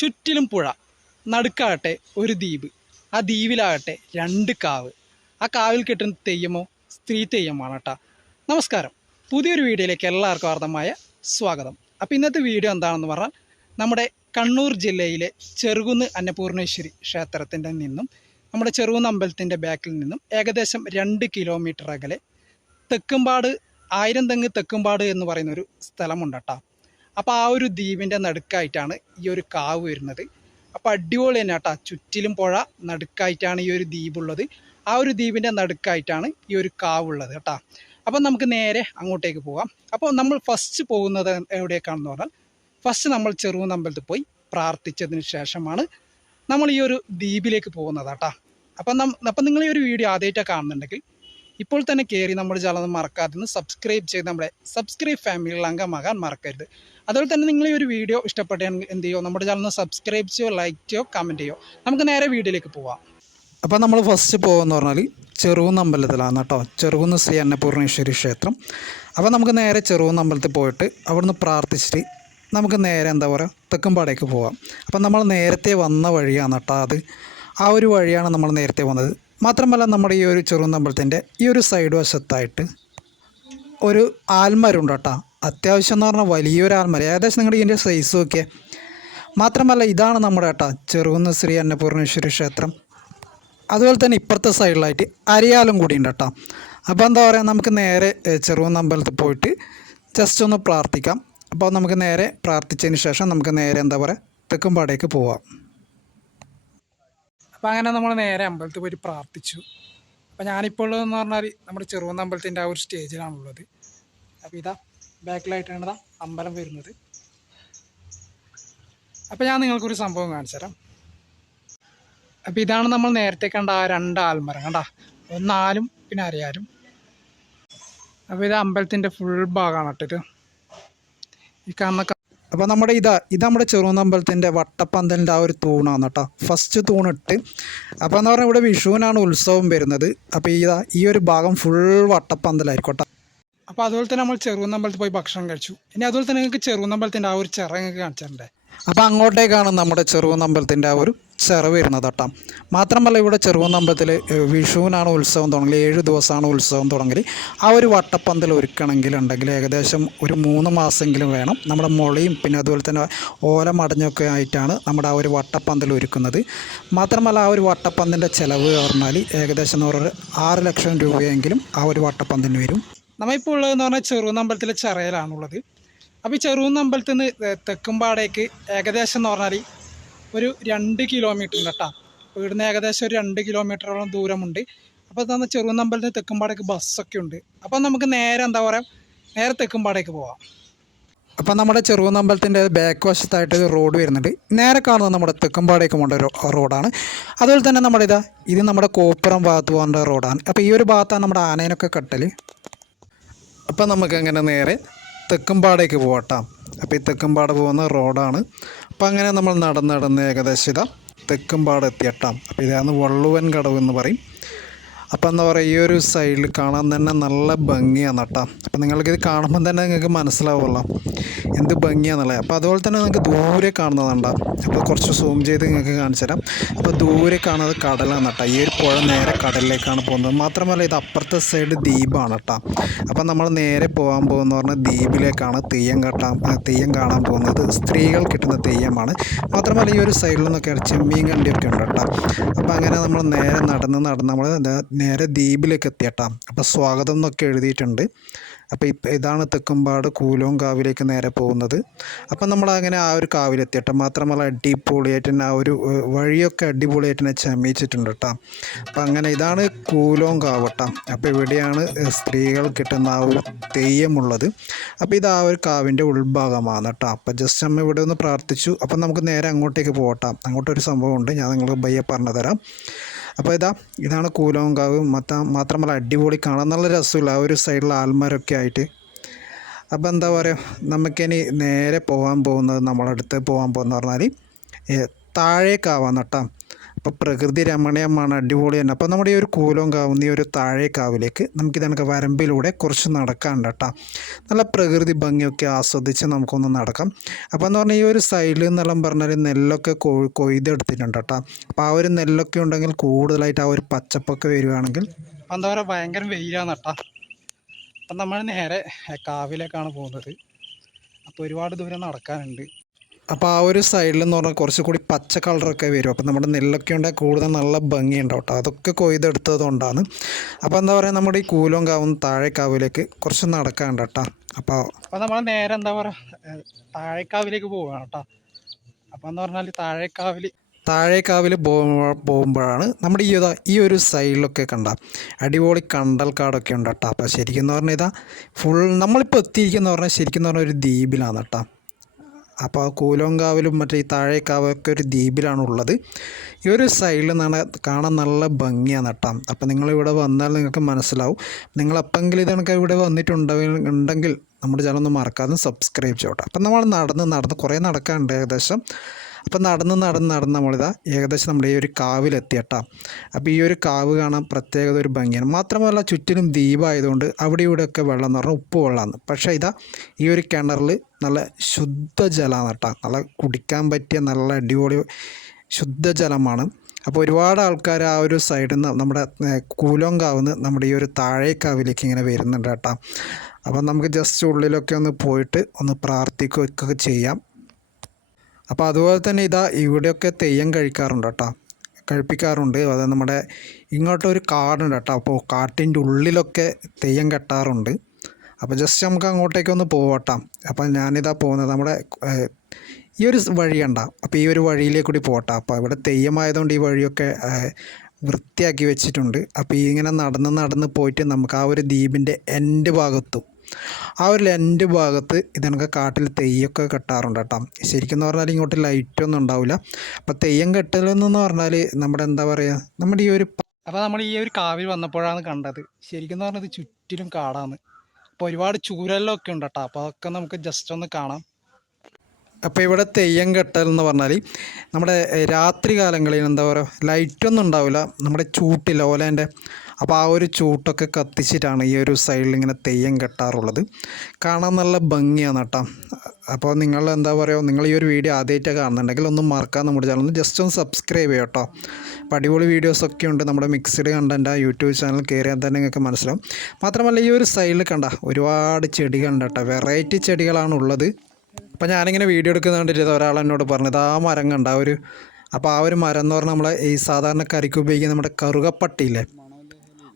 ചുറ്റിലും പുഴ, നടുക്കാകട്ടെ ഒരു ദ്വീപ്. ആ ദ്വീപിലാകട്ടെ രണ്ട് കാവ്. ആ കാവിൽ കെട്ടുന്ന തെയ്യമോ സ്ത്രീ തെയ്യമാണ് കേട്ടോ. നമസ്കാരം, പുതിയൊരു വീഡിയോയിലേക്ക് എല്ലാവർക്കും ആർദ്രമായ സ്വാഗതം. അപ്പോൾ ഇന്നത്തെ വീഡിയോ എന്താണെന്ന് പറഞ്ഞാൽ, നമ്മുടെ കണ്ണൂർ ജില്ലയിലെ ചെറുകുന്ന് അന്നപൂർണേശ്വരി ക്ഷേത്രത്തിൻ്റെ നിന്നും നമ്മുടെ ചെറുകുന്ന് അമ്പലത്തിൻ്റെ ബാക്കിൽ നിന്നും ഏകദേശം 2 കിലോമീറ്റർ അകലെ തെക്കുംപാട്, ആയിരം തെങ്ങ് തെക്കുംപാട് എന്ന് പറയുന്നൊരു സ്ഥലമുണ്ട് കേട്ടോ. അപ്പോൾ ആ ഒരു ദ്വീപിൻ്റെ നടുക്കായിട്ടാണ് ഈ ഒരു കാവ് വരുന്നത്. അപ്പോൾ അടിപൊളി തന്നെ കേട്ടോ. ചുറ്റിലും പുഴ, നടുക്കായിട്ടാണ് ഈ ഒരു ദ്വീപുള്ളത്. ആ ഒരു ദ്വീപിൻ്റെ നടുക്കായിട്ടാണ് ഈ ഒരു കാവുള്ളത് കേട്ടോ. അപ്പം നമുക്ക് നേരെ അങ്ങോട്ടേക്ക് പോകാം. അപ്പോൾ നമ്മൾ ഫസ്റ്റ് പോകുന്നത് എവിടേക്കാണെന്ന് പറഞ്ഞാൽ, ഫസ്റ്റ് നമ്മൾ ചെറുകുന്ന് അമ്പലത്തിൽ പോയി പ്രാർത്ഥിച്ചതിന് ശേഷമാണ് നമ്മൾ ഈ ഒരു ദ്വീപിലേക്ക് പോകുന്നത് കേട്ടോ. അപ്പം നിങ്ങൾ ഈ ഒരു വീഡിയോ ആദ്യമായിട്ടാണ് കാണുന്നുണ്ടെങ്കിൽ ഇപ്പോൾ തന്നെ കയറി നമ്മുടെ ചാനൽ മറക്കാതെ സബ്സ്ക്രൈബ് ചെയ്ത് നമ്മുടെ സബ്സ്ക്രൈബ് ഫാമിലിയിൽ അംഗമാകാൻ മറക്കരുത്. അതുപോലെ തന്നെ നിങ്ങൾ ഈ ഒരു വീഡിയോ ഇഷ്ടപ്പെടുകയാണെങ്കിൽ എന്ത് ചെയ്യുമോ, നമ്മുടെ ചാനൽ സബ്സ്ക്രൈബ് ചെയ്യോ, ലൈക്ക് ചെയ്യോ, കമൻറ്റ് ചെയ്യോ. നമുക്ക് നേരെ വീഡിയോയിലേക്ക് പോവാം. അപ്പോൾ നമ്മൾ ഫസ്റ്റ് പോകുമെന്ന് പറഞ്ഞാൽ ചെറുകുന്ന് അമ്പലത്തിലാണ് കേട്ടോ. ചെറുകുന്ന് ശ്രീ അന്നപൂർണേശ്വരി ക്ഷേത്രം. അപ്പോൾ നമുക്ക് നേരെ ചെറുകുന്ന് അമ്പലത്തിൽ പോയിട്ട് അവിടുന്ന് പ്രാർത്ഥിച്ചിട്ട് നമുക്ക് നേരെ എന്താ പറയുക തെക്കുംപാടേക്ക് പോകാം. അപ്പം നമ്മൾ നേരത്തെ വന്ന വഴിയാണ് കേട്ടോ അത്. ആ ഒരു വഴിയാണ് നമ്മൾ നേരത്തെ വന്നത്. മാത്രമല്ല നമ്മുടെ ഈ ഒരു ചെറുകുന്ന് അമ്പലത്തിൻ്റെ ഈ ഒരു സൈഡ് വശത്തായിട്ട് ഒരു ആൽമരമുണ്ട് കേട്ടോ. അത്യാവശ്യം എന്ന് പറഞ്ഞാൽ വലിയൊരു ആൽമരം, ഏകദേശം നിങ്ങളുടെ ഇതിൻ്റെ സൈസ് നോക്കിയേ. മാത്രമല്ല ഇതാണ് നമ്മുടെ കേട്ടോ ചെറുകുന്ന് ശ്രീ അന്നപൂർണേശ്വരി ക്ഷേത്രം. അതുപോലെ തന്നെ ഇപ്പുറത്തെ സൈഡിലായിട്ട് അരിയാലും കൂടി ഉണ്ട് കേട്ടോ. അപ്പോൾ എന്താ പറയുക, നമുക്ക് നേരെ ചെറുകുന്ന് അമ്പലത്തിൽ പോയിട്ട് ജസ്റ്റ് ഒന്ന് പ്രാർത്ഥിക്കാം. അപ്പോൾ നമുക്ക് നേരെ പ്രാർത്ഥിച്ചതിന് ശേഷം നമുക്ക് നേരെ എന്താ പറയുക തെക്കുംപാടേക്ക് പോവാം. അപ്പോൾ അങ്ങനെ നമ്മൾ നേരെ അമ്പലത്തിൽ പോയിട്ട് പ്രാർത്ഥിച്ചു. അപ്പോൾ ഞാനിപ്പോൾ ഉള്ളതെന്ന് പറഞ്ഞാൽ നമ്മുടെ ചെറുകുന്ന് അമ്പലത്തിൻ്റെ ആ ഒരു സ്റ്റേജിലാണുള്ളത്. അപ്പോൾ ഇതാ ബാക്കിലായിട്ടാണ് ഇതാ അമ്പലം വരുന്നത്. അപ്പോൾ ഞാൻ നിങ്ങൾക്കൊരു സംഭവം കാണിച്ചു തരാം. അപ്പോൾ ഇതാണ് നമ്മൾ നേരത്തെ കണ്ട ആ 2 ആൽമരം കണ്ടാ, ഒന്ന് ആലും പിന്നെ അരയാലും. അപ്പോൾ ഇത് അമ്പലത്തിൻ്റെ ഫുൾ ഭാഗമാണ് കേട്ടോ ഇത്. ഈ കാണുന്ന അപ്പോൾ നമ്മുടെ ഇത് നമ്മുടെ ചെറുകുന്ന് അമ്പലത്തിൻ്റെ വട്ടപ്പന്തലിൻ്റെ ആ ഒരു തൂണാണ് കേട്ടോ, ഫസ്റ്റ് തൂണിട്ട്. അപ്പോൾ എന്താ പറയുക, ഇവിടെ വിഷുവിനാണ് ഉത്സവം വരുന്നത്. അപ്പോൾ ഈ ഒരു ഭാഗം ഫുൾ വട്ടപ്പന്തലായിരിക്കും കേട്ടോ. അപ്പോൾ അതുപോലെ തന്നെ നമ്മൾ ചെറുകുന്ന് അമ്പലത്തിൽ പോയി ഭക്ഷണം കഴിച്ചു. ഇനി അതുപോലെ തന്നെ നിങ്ങൾക്ക് ചെറുകുന്ന് അമ്പലത്തിൻ്റെ ആ ഒരു ചിറ നിങ്ങൾക്ക് കാണിച്ചിട്ടുണ്ടേ. അപ്പോൾ അങ്ങോട്ടേക്കാണ് നമ്മുടെ ചെറുകുന്ന് അമ്പലത്തിൻ്റെ ആ ഒരു ചിറ വരുന്നത് കേട്ടോ. മാത്രമല്ല ഇവിടെ ചെറുകുന്ന് അമ്പലത്തിൽ വിഷുവിനാണ് ഉത്സവം തുടങ്ങി, 7 ദിവസമാണ് ഉത്സവം തുടങ്ങി. ആ ഒരു വട്ടപ്പന്തൽ ഒരുക്കണമെങ്കിലുണ്ടെങ്കിൽ ഏകദേശം ഒരു 3 മാസമെങ്കിലും വേണം. നമ്മുടെ മുളയും പിന്നെ അതുപോലെ തന്നെ ഓല മടഞ്ഞൊക്കെ ആയിട്ടാണ് നമ്മുടെ ആ ഒരു വട്ടപ്പന്തൽ ഒരുക്കുന്നത്. മാത്രമല്ല ആ ഒരു വട്ടപ്പന്തിൻ്റെ ചിലവ് പറഞ്ഞാൽ ഏകദേശം എന്ന് പറഞ്ഞാൽ 6 ലക്ഷം രൂപയെങ്കിലും ആ ഒരു വട്ടപ്പന്തിന് വരും. നമ്മളിപ്പോൾ ഉള്ളതെന്ന് പറഞ്ഞാൽ ചെറുകുന്ന് അമ്പലത്തിലെ ചിറയിലാണുള്ളത്. അപ്പോൾ ഈ ചെറുകുന്ന് അമ്പലത്തിൽ നിന്ന് തെക്കുംപാടേക്ക് ഏകദേശം എന്ന് പറഞ്ഞാൽ ഒരു 2 കിലോമീറ്റർ ഉണ്ട് കേട്ടോ. ഇവിടുന്ന് ഏകദേശം ഒരു 2 കിലോമീറ്ററോളം ദൂരമുണ്ട്. അപ്പോൾ തന്നെ ചെറുകുന്ന് അമ്പലത്തിന് തെക്കുംപാടേക്ക് ബസ്സൊക്കെ ഉണ്ട്. അപ്പോൾ നമുക്ക് നേരെ എന്താ പറയുക, നേരെ തെക്കുംപാടേക്ക് പോവാം. അപ്പോൾ നമ്മുടെ ചെറുകുന്ന് അമ്പലത്തിൻ്റെ ബാക്ക് വശത്തായിട്ട് റോഡ് വരുന്നുണ്ട്. നേരെ കാണുന്നത് നമ്മുടെ തെക്കുംപാടേക്ക് പോകേണ്ട ഒരു റോഡാണ്. അതുപോലെ തന്നെ നമ്മുടെ ഇത് നമ്മുടെ കോപ്പുറം ഭാഗത്ത് പോകേണ്ട റോഡാണ്. അപ്പോൾ ഈ ഒരു ഭാഗത്താണ് നമ്മുടെ ആനേനൊക്കെ കെട്ടൽ. അപ്പോൾ നമുക്ക് അങ്ങനെ നേരെ തെക്കുംപാടേക്ക് പോകട്ടാം. അപ്പോൾ ഈ തെക്കുംപാട് പോകുന്ന റോഡാണ്. അപ്പോൾ അങ്ങനെ നമ്മൾ നടന്ന് ഏകദേശം തെക്കുംപാട് എത്തിയട്ടാം. അപ്പോൾ ഇതാണ് വള്ളുവൻ കടവ് എന്ന് പറയും. അപ്പോൾ എന്താ പറയുക, ഈ ഒരു സൈഡിൽ കാണാൻ തന്നെ നല്ല ഭംഗിയാണ് കേട്ടോ. അപ്പോൾ നിങ്ങൾക്കിത് കാണുമ്പോൾ തന്നെ നിങ്ങൾക്ക് മനസ്സിലാവുമല്ലോ എന്ത് ഭംഗിയാണെന്നുള്ളത്. അപ്പോൾ അതുപോലെ തന്നെ നിങ്ങൾക്ക് ദൂരെ കാണുന്നതുണ്ടാവും. അപ്പോൾ കുറച്ച് സൂം ചെയ്ത് നിങ്ങൾക്ക് കാണിച്ചു തരാം. അപ്പോൾ ദൂരെ കാണുന്നത് കടലാണ് കേട്ടോ. ഈ ഒരു പുഴ നേരെ കടലിലേക്കാണ് പോകുന്നത്. മാത്രമല്ല ഇത് അപ്പുറത്തെ സൈഡ് ദ്വീപാണ് കേട്ടോ. അപ്പോൾ നമ്മൾ നേരെ പോകാൻ പോകുന്ന പറഞ്ഞാൽ ദ്വീപിലേക്കാണ് തെയ്യം കാണാൻ പോകുന്നത്. സ്ത്രീകൾ കിട്ടുന്ന തെയ്യമാണ്. മാത്രമല്ല ഈ ഒരു സൈഡിൽ നിന്നൊക്കെ ചെമ്മീൻ കണ്ടിയൊക്കെ ഉണ്ട് കേട്ടോ. അപ്പോൾ അങ്ങനെ നമ്മൾ നേരെ നടന്ന് നമ്മൾ നേരെ ദ്വീപിലേക്ക് എത്തിയട്ടാം. അപ്പോൾ സ്വാഗതം എന്നൊക്കെ എഴുതിയിട്ടുണ്ട്. അപ്പോൾ ഇതാണ് തെക്കുംപാട് കൂലോം കാവിലേക്ക് നേരെ പോകുന്നത്. അപ്പം നമ്മളങ്ങനെ ആ ഒരു കാവിലെത്തിയട്ടെ. മാത്രമല്ല അടിപൊളിയായിട്ട് തന്നെ ആ ഒരു വഴിയൊക്കെ അടിപൊളിയായിട്ട് തന്നെ ചമയിച്ചിട്ടുണ്ട് കേട്ടോ. അപ്പം അങ്ങനെ ഇതാണ് കൂലോം കാവ് കേട്ടോ. അപ്പോൾ ഇവിടെയാണ് സ്ത്രീകൾ കിട്ടുന്ന ആ ഒരു തെയ്യമുള്ളത്. അപ്പോൾ ഇത് ആ ഒരു കാവിൻ്റെ ഉൾഭാഗമാണ് കേട്ടോ. അപ്പോൾ ജസ്റ്റ് അമ്മ ഇവിടെ ഒന്ന് പ്രാർത്ഥിച്ചു. അപ്പം നമുക്ക് നേരെ അങ്ങോട്ടേക്ക് പോകട്ടാം. അങ്ങോട്ടൊരു സംഭവമുണ്ട്, ഞാൻ നിങ്ങൾക്ക് പയ്യെ പറഞ്ഞു തരാം. അപ്പോൾ ഇതാണ് കൂലോം കാവ്. മാത്രമല്ല അടിപൊളി കാണാൻ നല്ല രസമില്ല ആ ഒരു സൈഡിൽ ആൽമരമൊക്കെ ആയിട്ട്. അപ്പോൾ എന്താ പറയുക, നമുക്കിനി നേരെ പോകാൻ പോകുന്നത് നമ്മളടുത്ത് പോകാൻ പോകുന്ന പറഞ്ഞാൽ താഴേക്കാവാന്ന് കേട്ടോ. അപ്പോൾ പ്രകൃതി രമണീയമാണ്, അടിപൊളി തന്നെ. അപ്പോൾ നമ്മുടെ ഈ ഒരു കൂലോങ്കാവുന്ന ഈ ഒരു താഴേക്കാവിലേക്ക് നമുക്കിതിനൊക്കെ വരമ്പിലൂടെ കുറച്ച് നടക്കാനുണ്ട് കേട്ടോ. നല്ല പ്രകൃതി ഭംഗിയൊക്കെ ആസ്വദിച്ച് നമുക്കൊന്ന് നടക്കാം. അപ്പോൾ എന്ന് പറഞ്ഞാൽ ഈ ഒരു സൈഡിൽ എന്നെല്ലാം പറഞ്ഞാൽ നെല്ലൊക്കെ കൊയ്തെടുത്തിട്ടുണ്ട് കേട്ടോ. അപ്പോൾ ആ ഒരു നെല്ലൊക്കെ ഉണ്ടെങ്കിൽ കൂടുതലായിട്ട് ആ ഒരു പച്ചപ്പൊക്കെ വരികയാണെങ്കിൽ എന്താ പറയുക ഭയങ്കര വെയിലാണ് കേട്ടോ. അപ്പം നമ്മൾ നേരെ കാവിലേക്കാണ് പോകുന്നത്. അപ്പോൾ ഒരുപാട് ദൂരം നടക്കാനുണ്ട്. അപ്പോൾ ആ ഒരു സൈഡിൽ എന്ന് പറഞ്ഞാൽ കുറച്ച് കൂടി പച്ച കളറൊക്കെ വരും. അപ്പോൾ നമ്മുടെ നെല്ലൊക്കെ ഉണ്ടെങ്കിൽ കൂടുതൽ നല്ല ഭംഗിയുണ്ടാവും കേട്ടോ. അതൊക്കെ കൊയ്തെടുത്തത് കൊണ്ടാണ്. അപ്പോൾ എന്താ പറയുക നമ്മുടെ ഈ കൂലോങ്കാവുന്ന താഴേക്കാവിലേക്ക് കുറച്ച് നടക്കാനുണ്ട് കേട്ടോ. അപ്പോൾ നമ്മൾ നേരെ എന്താ പറയുക താഴേക്കാവിലേക്ക് പോവുകയാണ് കേട്ടോ. അപ്പോൾ എന്ന് പറഞ്ഞാൽ താഴേക്കാവിൽ പോകുമ്പോഴാണ് നമ്മുടെ ഈ ഒരു സൈഡിലൊക്കെ കണ്ട അടിപൊളി കണ്ടൽക്കാടൊക്കെ ഉണ്ട് കേട്ടോ. അപ്പോൾ ശരിക്കും എന്ന് പറഞ്ഞാൽ ഫുൾ നമ്മളിപ്പോൾ എത്തിയിരിക്കുന്ന പറഞ്ഞാൽ ശരിക്കും പറഞ്ഞാൽ ഒരു ദ്വീപിലാണ് കേട്ടോ. അപ്പോൾ കൂലോങ്കാവിലും മറ്റേ ഈ താഴേക്കാവൊക്കെ ഒരു ദ്വീപിലാണ് ഉള്ളത്. ഈ ഒരു സൈഡിൽ കാണാൻ നല്ല ഭംഗിയാണ് കേട്ടോ. അപ്പോൾ നിങ്ങളിവിടെ വന്നാൽ നിങ്ങൾക്ക് മനസ്സിലാവും. നിങ്ങളെപ്പെങ്കിലും ഇതൊക്കെ ഇവിടെ വന്നിട്ടുണ്ടെങ്കിൽ നമ്മുടെ ചാനൽ ഒന്ന് മറക്കാതെ സബ്സ്ക്രൈബ് ചെയ്യട്ടെ. അപ്പം നമ്മൾ നടന്ന് കുറേ നടക്കാനുണ്ട് ഏകദേശം. അപ്പം നടന്ന് നമ്മളിതാ ഏകദേശം നമ്മുടെ ഈ ഒരു കാവിലെത്തി കേട്ടോ. അപ്പോൾ ഈ ഒരു കാവ് കാണാൻ പ്രത്യേകത ഒരു ഭംഗിയാണ്. മാത്രമല്ല ചുറ്റിനും ദ്വീപായതുകൊണ്ട് അവിടെ ഇവിടെയൊക്കെ വെള്ളം എന്ന് പറഞ്ഞാൽ ഉപ്പ് വെള്ളമാണ്. പക്ഷേ ഈ ഒരു കിണറിൽ നല്ല ശുദ്ധജലമാണ് കേട്ടോ. നല്ല കുടിക്കാൻ പറ്റിയ നല്ല അടിപൊളി ശുദ്ധജലമാണ്. അപ്പോൾ ഒരുപാട് ആൾക്കാർ ആ ഒരു സൈഡിൽ നിന്ന് നമ്മുടെ കൂലോങ്കാവിന്ന് നമ്മുടെ ഈ ഒരു താഴേക്കാവിലേക്ക് ഇങ്ങനെ വരുന്നുണ്ട് കേട്ടോ. അപ്പം നമുക്ക് ജസ്റ്റ് ഉള്ളിലൊക്കെ ഒന്ന് പോയിട്ട് ഒന്ന് പ്രാർത്ഥിക്കുകയൊക്കെ ചെയ്യാം. അപ്പോൾ അതുപോലെ തന്നെ ഇവിടെയൊക്കെ തെയ്യം കഴിപ്പിക്കാറുണ്ട്. അത് നമ്മുടെ ഇങ്ങോട്ടൊരു കാടുണ്ട് കേട്ടോ. അപ്പോൾ കാട്ടിൻ്റെ ഉള്ളിലൊക്കെ തെയ്യം കെട്ടാറുണ്ട്. അപ്പോൾ ജസ്റ്റ് നമുക്ക് അങ്ങോട്ടേക്കൊന്ന് പോകട്ടാം. അപ്പോൾ ഞാനിതാ പോകുന്നത് നമ്മുടെ ഈ ഒരു വഴി കണ്ട. അപ്പോൾ ഈ ഒരു വഴിയിലേക്ക് കൂടി പോകട്ടെ. അപ്പോൾ ഇവിടെ തെയ്യമായതുകൊണ്ട് ഈ വഴിയൊക്കെ വൃത്തിയാക്കി വെച്ചിട്ടുണ്ട്. അപ്പോൾ ഇങ്ങനെ നടന്ന് പോയിട്ട് നമുക്ക് ആ ഒരു ദ്വീപിൻ്റെ എൻഡ് ഭാഗത്തും ആ ഒരു എൻ്റെ ഭാഗത്ത് ഇതൊക്കെ കാട്ടിൽ തെയ്യമൊക്കെ കെട്ടാറുണ്ട് കേട്ടോ. ശരിക്കും എന്ന് പറഞ്ഞാൽ ഇങ്ങോട്ട് ലൈറ്റൊന്നും ഉണ്ടാവില്ല. അപ്പോൾ തെയ്യം കെട്ടലെന്ന് പറഞ്ഞാൽ നമ്മുടെ എന്താ പറയുക നമ്മുടെ ഈ ഒരു നമ്മൾ ഈ ഒരു കാവിൽ വന്നപ്പോഴാണ് കണ്ടത്. ശരിക്കും എന്ന് പറഞ്ഞത് ചുറ്റിലും കാടാണ്. അപ്പോൾ ഒരുപാട് ചൂരലൊക്കെ ഉണ്ട് കേട്ടോ. അപ്പോൾ അതൊക്കെ നമുക്ക് ജസ്റ്റ് ഒന്ന് കാണാം. അപ്പോൾ ഇവിടെ തെയ്യം കെട്ടൽ എന്ന് പറഞ്ഞാൽ നമ്മുടെ രാത്രി കാലങ്ങളിൽ എന്താ പറയുക ലൈറ്റൊന്നും ഉണ്ടാവില്ല. നമ്മുടെ ചൂട്ടില്ല ഓലേൻ്റെ. അപ്പോൾ ആ ഒരു ചൂട്ടൊക്കെ കത്തിച്ചിട്ടാണ് ഈ ഒരു സൈഡിൽ ഇങ്ങനെ തെയ്യം കെട്ടാറുള്ളത്. കാണാൻ നല്ല ഭംഗിയാണ് കേട്ടോ. അപ്പോൾ നിങ്ങൾ എന്താ പറയുക നിങ്ങൾ ഈ ഒരു വീഡിയോ ആദ്യമായിട്ട് കാണുന്നുണ്ടെങ്കിൽ ഒന്നും മറക്കാൻ നമ്മുടെ ചാനൽ ജസ്റ്റ് ഒന്ന് സബ്സ്ക്രൈബ് ചെയ്യാം കേട്ടോ. അപ്പോൾ അടിപൊളി വീഡിയോസൊക്കെ ഉണ്ട്. നമ്മുടെ മിക്സ്ഡ് കണ്ടൻറ്റ് യൂട്യൂബ് ചാനൽ കയറിയാൽ തന്നെ നിങ്ങൾക്ക് മനസ്സിലാവും. മാത്രമല്ല ഈ ഒരു സൈഡിൽ കണ്ട ഒരുപാട് ചെടികളുണ്ട് കേട്ടോ. വെറൈറ്റി ചെടികളാണുള്ളത്. അപ്പോൾ ഞാനിങ്ങനെ വീഡിയോ എടുക്കുന്ന കണ്ടിട്ട് ഒരാൾ എന്നോട് പറഞ്ഞത് ആ മരം കണ്ട അപ്പോൾ ആ ഒരു മരം എന്ന് പറഞ്ഞാൽ നമ്മളെ ഈ സാധാരണ കറിക്ക് ഉപയോഗിക്കുന്ന നമ്മുടെ കറുകപ്പട്ടയില്ലേ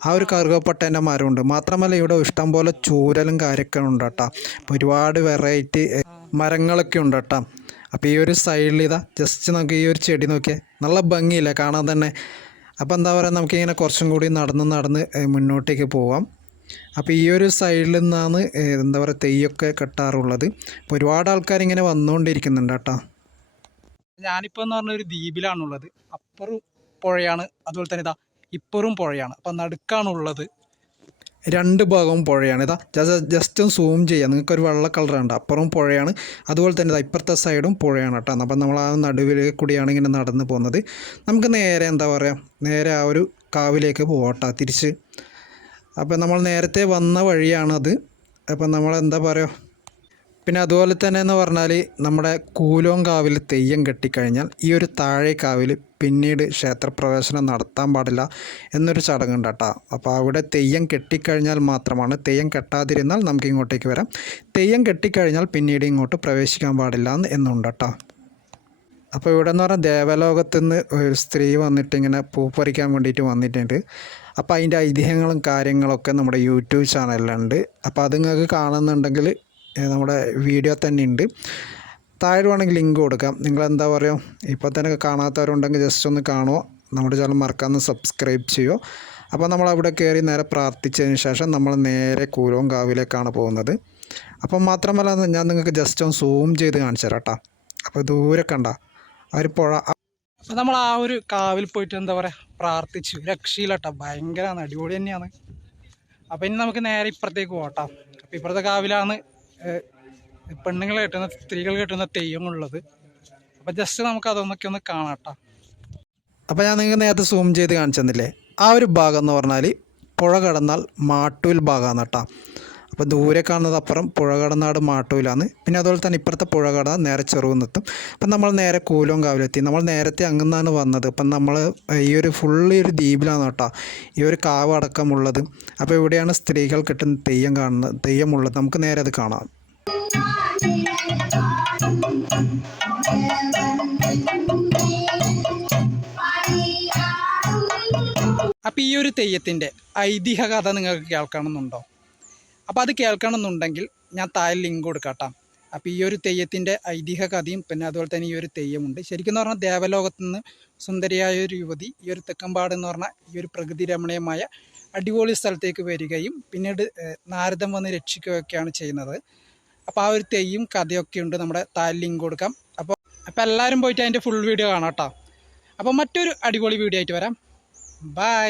ആ ഒരു കറുകപ്പട്ടേൻ്റെ മരമുണ്ട്. മാത്രമല്ല ഇവിടെ ഇഷ്ടം പോലെ ചൂരലും കാര്യമൊക്കെ ഉണ്ട് കേട്ടോ. അപ്പോൾ ഒരുപാട് വെറൈറ്റി മരങ്ങളൊക്കെ ഉണ്ട് കേട്ടോ. അപ്പോൾ ഈ ഒരു സൈഡിൽ ജസ്റ്റ് നമുക്ക് ഈ ഒരു ചെടി നോക്കിയാൽ നല്ല ഭംഗിയില്ല കാണാൻ തന്നെ. അപ്പോൾ എന്താ പറയുക നമുക്കിങ്ങനെ കുറച്ചും കൂടി നടന്ന് മുന്നോട്ടേക്ക് പോവാം. അപ്പോൾ ഈ ഒരു സൈഡിൽ നിന്നാണ് എന്താ പറയുക തെയ്യമൊക്കെ കെട്ടാറുള്ളത്. അപ്പോൾ ഒരുപാട് ആൾക്കാരിങ്ങനെ വന്നുകൊണ്ടിരിക്കുന്നുണ്ട് കേട്ടോ. ഞാനിപ്പോൾ എന്ന് പറഞ്ഞ ഒരു ദ്വീപിലാണുള്ളത്. അപ്പുറം പുഴയാണ്, അതുപോലെ തന്നെ ഇപ്പുറം പുഴയാണ്. അപ്പം നടുക്കാണുള്ളത്. രണ്ട് ഭാഗവും പുഴയാണ്. ജസ്റ്റ് ഒന്ന് സൂം ചെയ്യാം. നിങ്ങൾക്കൊരു വെള്ള കളറുണ്ട്. അപ്പുറം പുഴയാണ്, അതുപോലെ തന്നെ ഇപ്പുറത്തെ സൈഡും പുഴയാണ് കേട്ടോ. അപ്പം നമ്മൾ ആ നടുവിൽ കൂടിയാണ് ഇങ്ങനെ നടന്ന് പോകുന്നത്. നമുക്ക് നേരെ എന്താ പറയുക നേരെ ആ ഒരു കാവിലേക്ക് പോകട്ടോ തിരിച്ച്. അപ്പം നമ്മൾ നേരത്തെ വന്ന വഴിയാണത്. അപ്പം നമ്മളെന്താ പറയുക പിന്നെ അതുപോലെ തന്നെ എന്ന് പറഞ്ഞാൽ നമ്മുടെ കൂലോങ്കാവിൽ തെയ്യം കെട്ടിക്കഴിഞ്ഞാൽ ഈ ഒരു താഴേക്കാവിൽ പിന്നീട് ക്ഷേത്രപ്രവേശനം നടത്താൻ പാടില്ല എന്നൊരു ചടങ്ങുണ്ട് കേട്ടോ. അപ്പോൾ അവിടെ തെയ്യം കെട്ടിക്കഴിഞ്ഞാൽ മാത്രമാണ്. തെയ്യം കെട്ടാതിരുന്നാൽ നമുക്ക് ഇങ്ങോട്ടേക്ക് വരാം. തെയ്യം കെട്ടിക്കഴിഞ്ഞാൽ പിന്നീട് ഇങ്ങോട്ട് പ്രവേശിക്കാൻ പാടില്ല എന്നുണ്ട് കേട്ടോ. അപ്പോൾ ഇവിടെ എന്ന് പറഞ്ഞാൽ ദേവലോകത്തു നിന്ന് ഒരു സ്ത്രീ വന്നിട്ട് ഇങ്ങനെ പൂ പറിക്കാൻ വേണ്ടിയിട്ട് വന്നിട്ടുണ്ട്. അപ്പോൾ അതിൻ്റെ ഐതിഹ്യങ്ങളും കാര്യങ്ങളൊക്കെ നമ്മുടെ യൂട്യൂബ് ചാനലിലുണ്ട്. അപ്പോൾ അത് നിങ്ങൾക്ക് കാണുന്നുണ്ടെങ്കിൽ നമ്മുടെ വീഡിയോ തന്നെ ഉണ്ട്. താഴെ വേണമെങ്കിൽ ലിങ്ക് കൊടുക്കാം. നിങ്ങളെന്താ പറയുക ഇപ്പോൾ തന്നെ കാണാത്തവരുണ്ടെങ്കിൽ ജസ്റ്റ് ഒന്ന് കാണുമോ. നമ്മുടെ ചാനൽ മറക്കാതെ സബ്സ്ക്രൈബ് ചെയ്യുമോ. അപ്പോൾ നമ്മൾ അവിടെ കയറി നേരെ പ്രാർത്ഥിച്ചതിന് ശേഷം നമ്മൾ നേരെ കൂലോങ്കാവിലേക്കാണ് പോകുന്നത്. അപ്പം മാത്രമല്ല ഞാൻ നിങ്ങൾക്ക് ജസ്റ്റ് ഒന്ന് സൂം ചെയ്ത് കാണിച്ചു തരാം കേട്ടോ. അപ്പോൾ ദൂരെ കണ്ട ആ ഒരു പുഴ. അപ്പോൾ നമ്മൾ ആ ഒരു കാവിൽ പോയിട്ട് എന്താ പറയുക പ്രാർത്ഥിച്ചു. രക്ഷയില്ല കേട്ടോ. ഭയങ്കരമാണ്, അടിപൊളി തന്നെയാണ്. അപ്പോൾ ഇനി നമുക്ക് നേരെ ഇപ്പുറത്തേക്ക് പോകട്ടോ. അപ്പോൾ ഇപ്പുറത്തെ കാവിലാണ് പെണ്ണുങ്ങൾ കെട്ടുന്ന സ്ത്രീകൾ കെട്ടുന്ന തെയ്യമുള്ളത്. അപ്പോൾ ജസ്റ്റ് നമുക്ക് അതൊന്നൊക്കെ ഒന്ന് കാണാം കേട്ടോ. അപ്പോൾ ഞാൻ നിങ്ങൾക്ക് നേരത്തെ സൂം ചെയ്ത് കാണിച്ചു തന്നില്ലേ, ആ ഒരു ഭാഗം എന്ന് പറഞ്ഞാൽ പുഴ കടന്നാൽ മാട്ടൂൽ ഭാഗമാണ് കേട്ടോ. അപ്പോൾ ദൂരെ കാണുന്നത് അപ്പുറം പുഴ കടന്നാട് മാട്ടൂലാണ്. പിന്നെ അതുപോലെ തന്നെ ഇപ്പുറത്തെ പുഴ കടന്നാൽ നേരെ ചെറുകുന്നെത്തും. അപ്പം നമ്മൾ നേരെ കൂലോങ്കാവിലെത്തി. നമ്മൾ നേരത്തെ അങ്ങുന്നാണ് വന്നത്. അപ്പം നമ്മൾ ഈ ഒരു ഫുള്ള് ഒരു ദ്വീപിലാണ് കേട്ടോ ഈ ഒരു കാവ് അടക്കമുള്ളത്. അപ്പോൾ ഇവിടെയാണ് സ്ത്രീകൾ കിട്ടുന്ന തെയ്യം കാണുന്നത്, തെയ്യമുള്ളത്. നമുക്ക് നേരെ അത് കാണാം. അപ്പോൾ ഈ ഒരു തെയ്യത്തിൻ്റെ ഐതിഹ്യ കഥ നിങ്ങൾക്ക് കേൾക്കണമെന്നുണ്ടോ? അപ്പോൾ അത് കേൾക്കണമെന്നുണ്ടെങ്കിൽ ഞാൻ താഴെ ലിങ്ക് കൊടുക്കാം കേട്ടോ. അപ്പോൾ ഈ ഒരു തെയ്യത്തിൻ്റെ ഐതിഹ്യ കഥയും പിന്നെ അതുപോലെ തന്നെ ഈ ഒരു തെയ്യമുണ്ട്. ശരിക്കും പറഞ്ഞാൽ ദേവലോകത്ത് നിന്ന് സുന്ദരിയായ ഒരു യുവതി ഈ ഒരു തെക്കമ്പാട് എന്ന് പറഞ്ഞാൽ ഈ ഒരു പ്രകൃതി രമണീയമായ അടിപൊളി സ്ഥലത്തേക്ക് വരികയും പിന്നീട് നാരദം വന്ന് രക്ഷിക്കുകയൊക്കെയാണ് ചെയ്യുന്നത്. അപ്പോൾ ആ ഒരു തെയ്യം കഥയൊക്കെ ഉണ്ട്, നമ്മുടെ താഴെ ലിങ്ക് കൊടുക്കാം. അപ്പോൾ എല്ലാവരും പോയിട്ട് അതിൻ്റെ ഫുൾ വീഡിയോ കാണാം കേട്ടോ. അപ്പോൾ മറ്റൊരു അടിപൊളി വീഡിയോ ആയിട്ട് വരാം. ബൈ.